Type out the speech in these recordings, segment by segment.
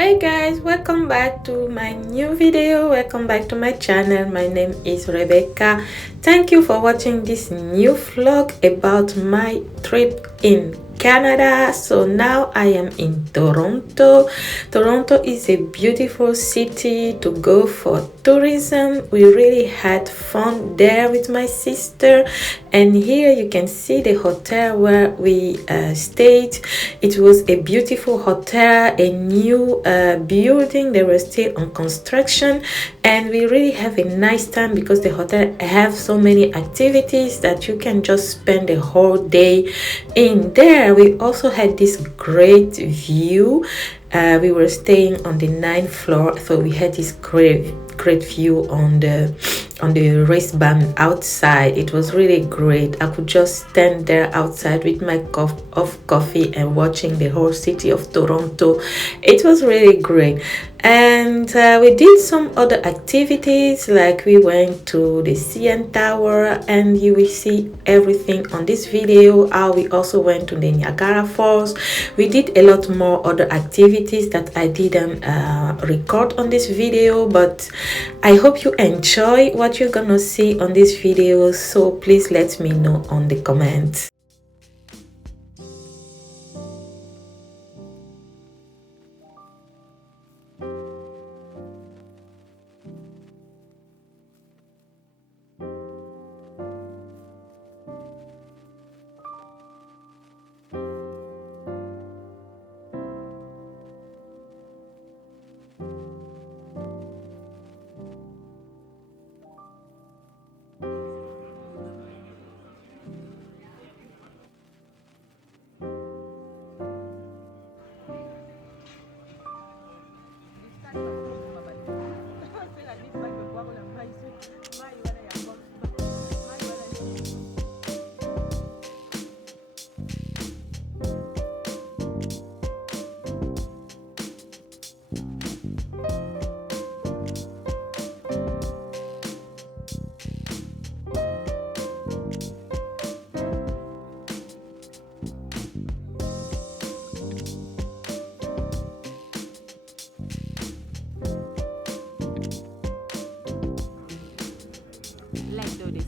Hey guys, welcome back to my new video. Welcome back to my channel. My name is Rebeka. Thank you for watching this new vlog about my trip in Canada. So now I am in Toronto. Toronto is a beautiful city to go for tourism. We really had fun there with my sister, and here you can see the hotel where we stayed. It was a beautiful hotel, a new building. They were still on construction, and we really have a nice time because the hotel have so many activities that you can just spend the whole day in there. We also had this great view. We were staying on the 9th floor, so we had this great view on the wristband outside. It was really great. I could just stand there outside with my cup of coffee and watching the whole city of Toronto. It was really great. And we did some other activities, like we went to the CN Tower, and you will see everything on this video. How we also went to the Niagara Falls. We did a lot more other activities that I didn't record on this video, but I hope you enjoy what you're gonna see on this video. So please let me know on the comments. Let's do this.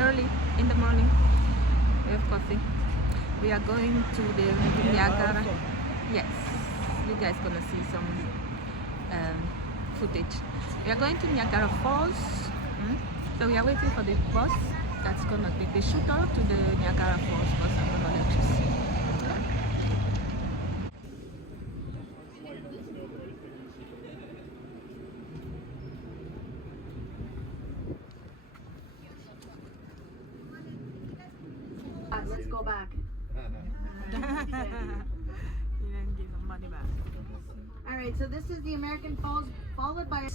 Early in the morning, we have coffee. We are going to the Niagara. Yes, you guys gonna see some footage. We are going to Niagara Falls. So we are waiting for the bus that's gonna take the shooter to the Niagara Falls bus. I'm gonna let you see. Let's go back. You didn't give the money back. All right, so this is the American Falls, followed by...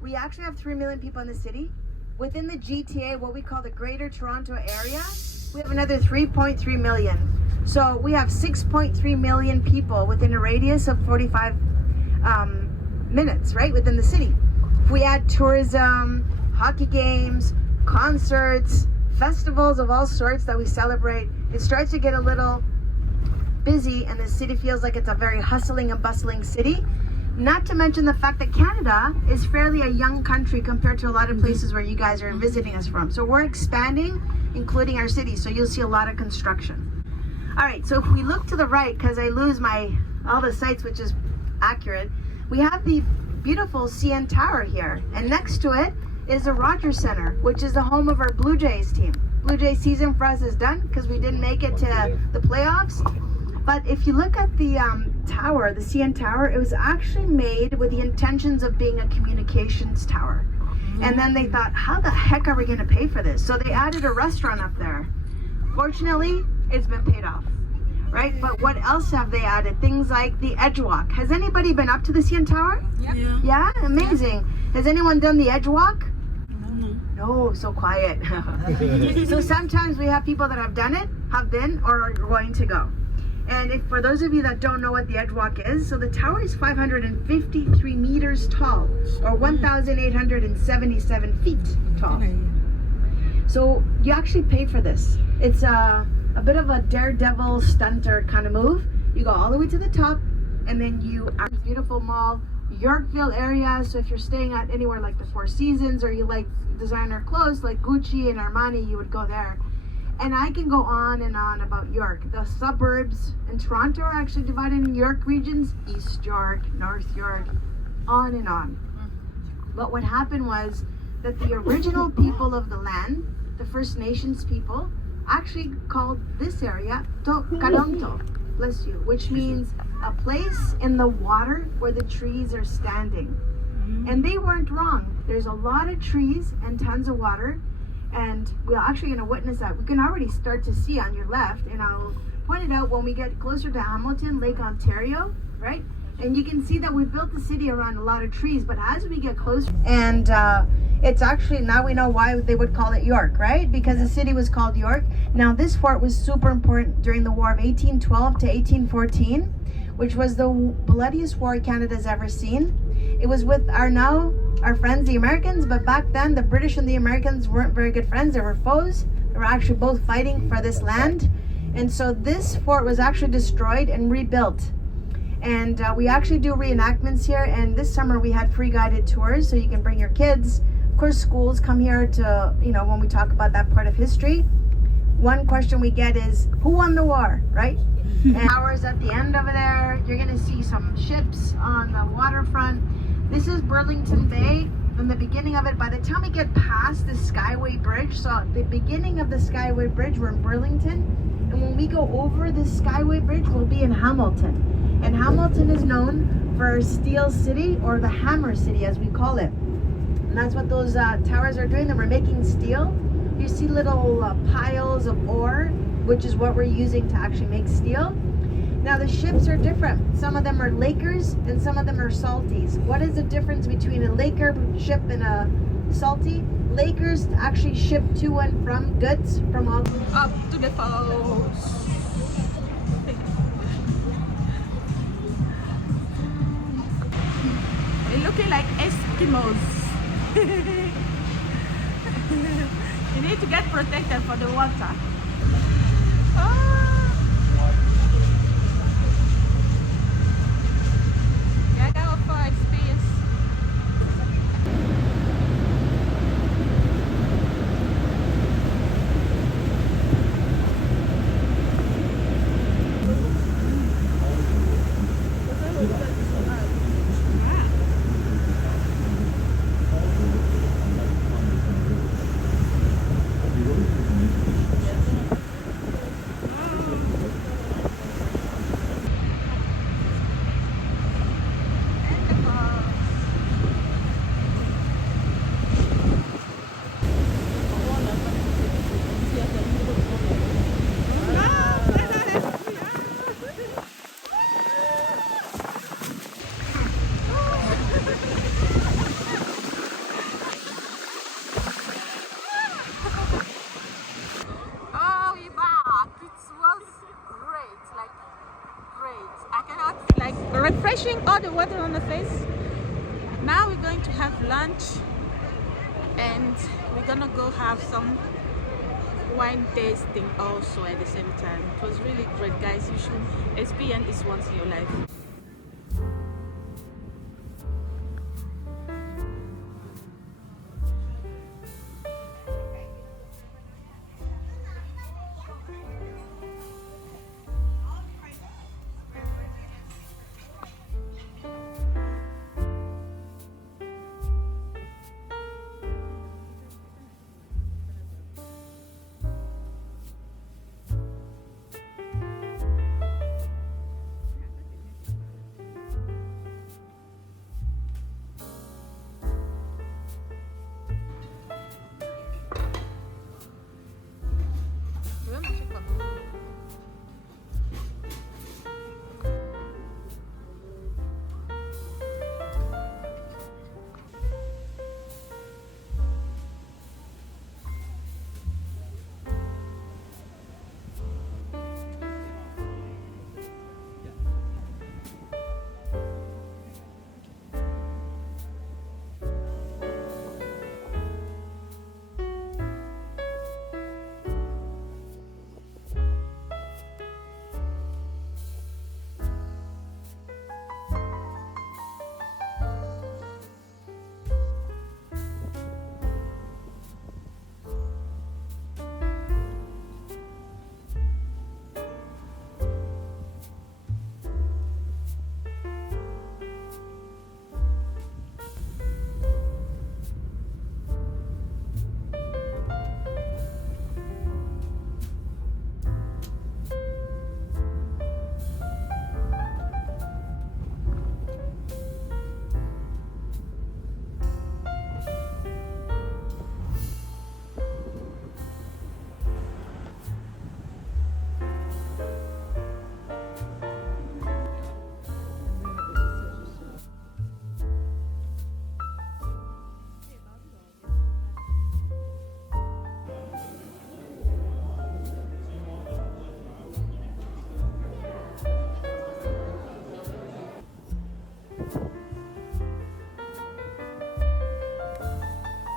We actually have 3 million people in the city. Within the GTA, what we call the Greater Toronto Area, we have another 3.3 million. So we have 6.3 million people within a radius of 45 minutes, right, within the city. If we add tourism, hockey games, concerts, festivals of all sorts that we celebrate. It starts to get a little busy and the city feels like it's a very hustling and bustling city. Not to mention the fact that Canada is fairly a young country compared to a lot of places where you guys are visiting us from. So we're expanding, including our city. So you'll see a lot of construction. All right, so if we look to the right, because I lose all the sites, which is accurate, we have the beautiful CN Tower here. And next to it is the Rogers Center, which is the home of our Blue Jays team. Blue Jays season for us is done because we didn't make it to the playoffs. But if you look at the tower, the CN Tower, it was actually made with the intentions of being a communications tower. And then they thought, how the heck are we going to pay for this? So they added a restaurant up there. Fortunately, it's been paid off, right? But what else have they added? Things like the Edge Walk. Has anybody been up to the CN Tower? Yep. Yeah, amazing. Has anyone done the Edge Walk? No. No, so quiet. So sometimes we have people that have done it, have been, or are going to go. And if, for those of you that don't know what the Edge Walk is, so the tower is 553 meters tall, or 1,877 feet tall. So you actually pay for this. It's a bit of a daredevil stunter kind of move. You go all the way to the top, and then you are beautiful mall, Yorkville area. So if you're staying at anywhere like the Four Seasons, or you like designer clothes like Gucci and Armani, you would go there. And I can go on and on about York. The suburbs in Toronto are actually divided in York regions, East York, North York, on and on. But what happened was that the original people of the land, the First Nations people, actually called this area TOTONTO, bless you, which means a place in the water where the trees are standing. And they weren't wrong. There's a lot of trees and tons of water. And we're actually going to witness that. We can already start to see on your left, and I'll point it out when we get closer to Hamilton, Lake Ontario, right? And you can see that we built the city around a lot of trees, but as we get closer, and it's actually, now we know why they would call it York, right? Because the city was called York. Now this fort was super important during the War of 1812 to 1814, which was the bloodiest war Canada's ever seen. It was with our friends, the Americans, but back then the British and the Americans weren't very good friends. They were foes. They were actually both fighting for this land. And so this fort was actually destroyed and rebuilt. And we actually do reenactments here. And this summer we had free guided tours, so you can bring your kids. Of course, schools come here to, when we talk about that part of history. One question we get is, who won the war, right? And towers at the end over there. You're going to see some ships on the waterfront. This is Burlington Bay, and the beginning of it, by the time we get past the Skyway Bridge, so the beginning of the Skyway Bridge, we're in Burlington, and when we go over the Skyway Bridge, we'll be in Hamilton. And Hamilton is known for Steel City, or the Hammer City as we call it. And that's what those towers are doing. They were making steel. You see little piles of ore, which is what we're using to actually make steel. Now the ships are different. Some of them are Lakers and some of them are Salties. What is the difference between a Laker ship and a Salty? Lakers actually ship to and from goods from all Up to the falls. They're looking like Eskimos. You need to get protected for the water. Niagara Falls experience. Refreshing all the water on the face. Now we're going to have lunch and we're gonna go have some wine tasting also at the same time. It was really great, guys. You should experience this once in your life.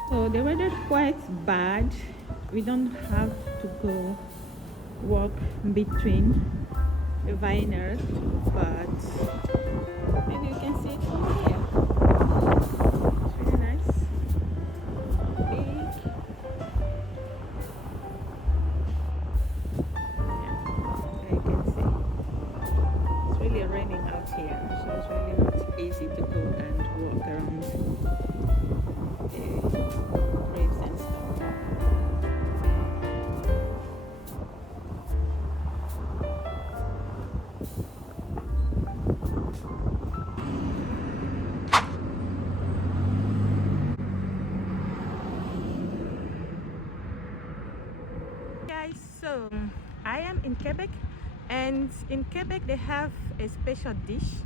So the weather is quite bad. We don't have to go walk between the vineyards, but maybe you can see it from here. It's really nice. Big. Yeah, you can see. It's really raining out here, so it's really not easy to go and walk around the grapes and stuff. Guys, so I am in Quebec, and in Quebec they have a special dish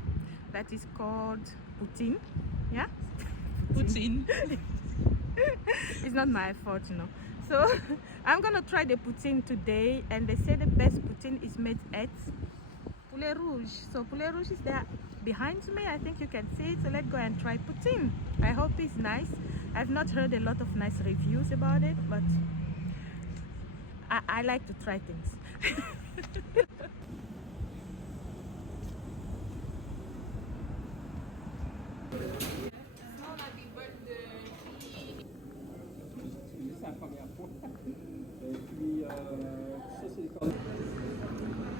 that is called poutine. Yeah, poutine. It's not my fault, you know. So I'm gonna try the poutine today, and they say the best poutine is made at Poulet Rouge. So Poulet Rouge is there behind me. I think you can see it. So let's go and try poutine. I hope it's nice. I've not heard a lot of nice reviews about it, but I like to try things.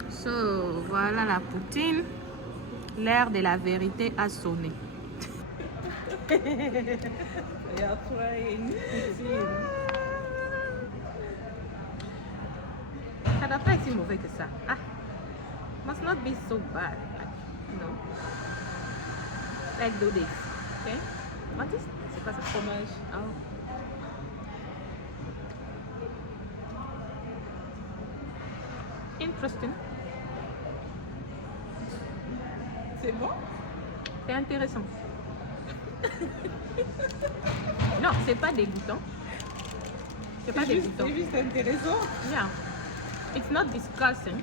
So voilà la poutine. L'heure de la vérité a sonné. We are trying poutine. Ça doit pas être si mauvais que ça. Ah, must not be so bad. You know. Let's do this. Okay. What is? C'est quoi ça? Fromage. Oh. Interesting. C'est bon? C'est intéressant. Non, c'est pas dégoûtant. C'est pas dégoûtant. C'est juste intéressant. Yeah. It's not disgusting.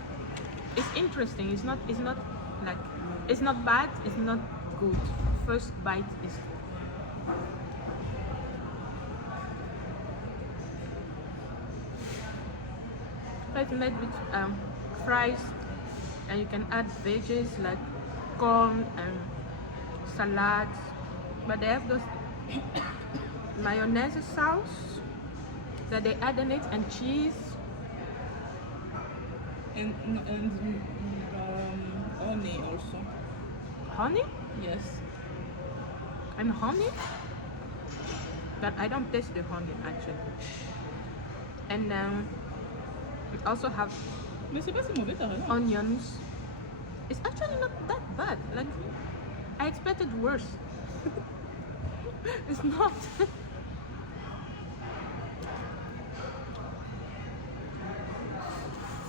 It's interesting. It's not like, it's not bad, it's not good. First bite is it's made with fries, and you can add veggies like corn and salads. But they have those mayonnaise sauce that they add in it, and cheese. And honey also. Honey? Yes. And honey? But I don't taste the honey actually. And we also have Mais c'est pas si mauvais, t'as raison. onions. It's actually not that bad. Like I expected worse. It's not.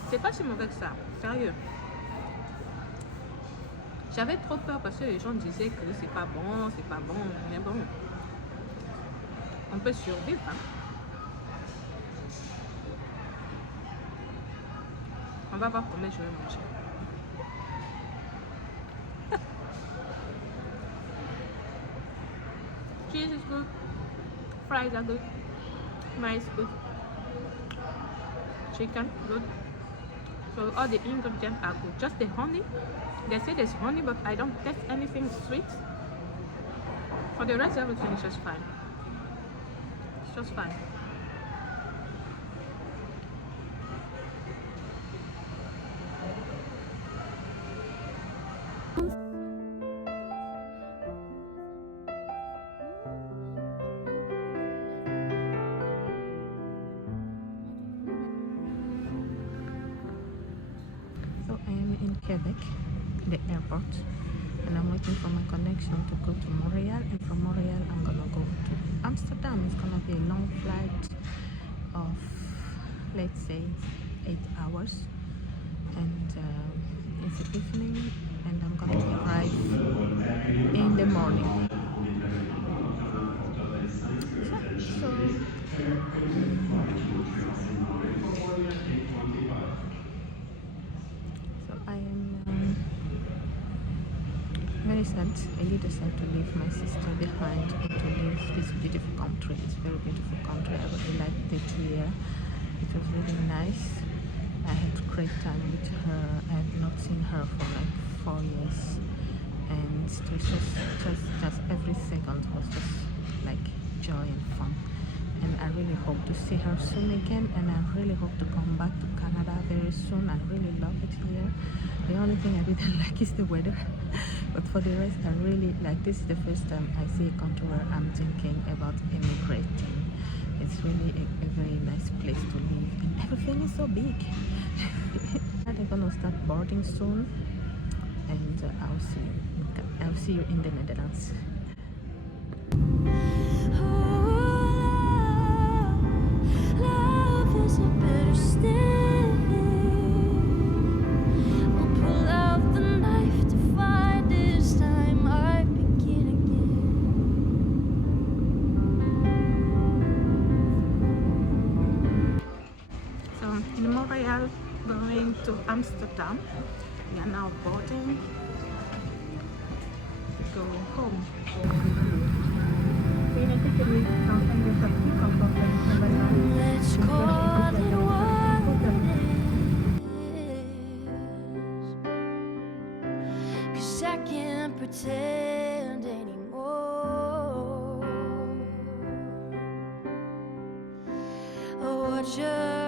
C'est pas si mauvais que ça, sérieux. J'avais trop peur parce que les gens disaient que c'est pas bon, mais bon, on peut survivre. Hein. On va voir combien je vais manger. Cheese is good, fries are good, rice good, chicken good. So all the ingredients are good. Just the honey. They say there's honey, but I don't taste anything sweet. For the rest, everything is just fine. It's just fine. So I am in Quebec, the airport, and I'm waiting for my connection to go to Montreal, and from Montreal I'm gonna go to Amsterdam. It's gonna be a long flight of, let's say, 8 hours, and it's the evening, and I'm gonna arrive in the morning. So I am very sad, a little sad to leave my sister behind and to leave this beautiful country. It's a very beautiful country. I really liked it here. It was really nice. I had great time with her. I had not seen her for like 4 years, and it was just every second was just like joy and fun. And I really hope to see her soon again, and I really hope to come back to Canada very soon. I really love it here. The only thing I didn't like is the weather, but for the rest I really like. This is the first time I see a country where I'm thinking about immigrating. It's really a very nice place to live, and everything is so big. They're gonna start boarding soon, and I'll see you in the Netherlands. In Montreal, going to Amsterdam. We are now boarding to go home. Let's call it what it is, 'cause I can't pretend anymore. Oh, what you're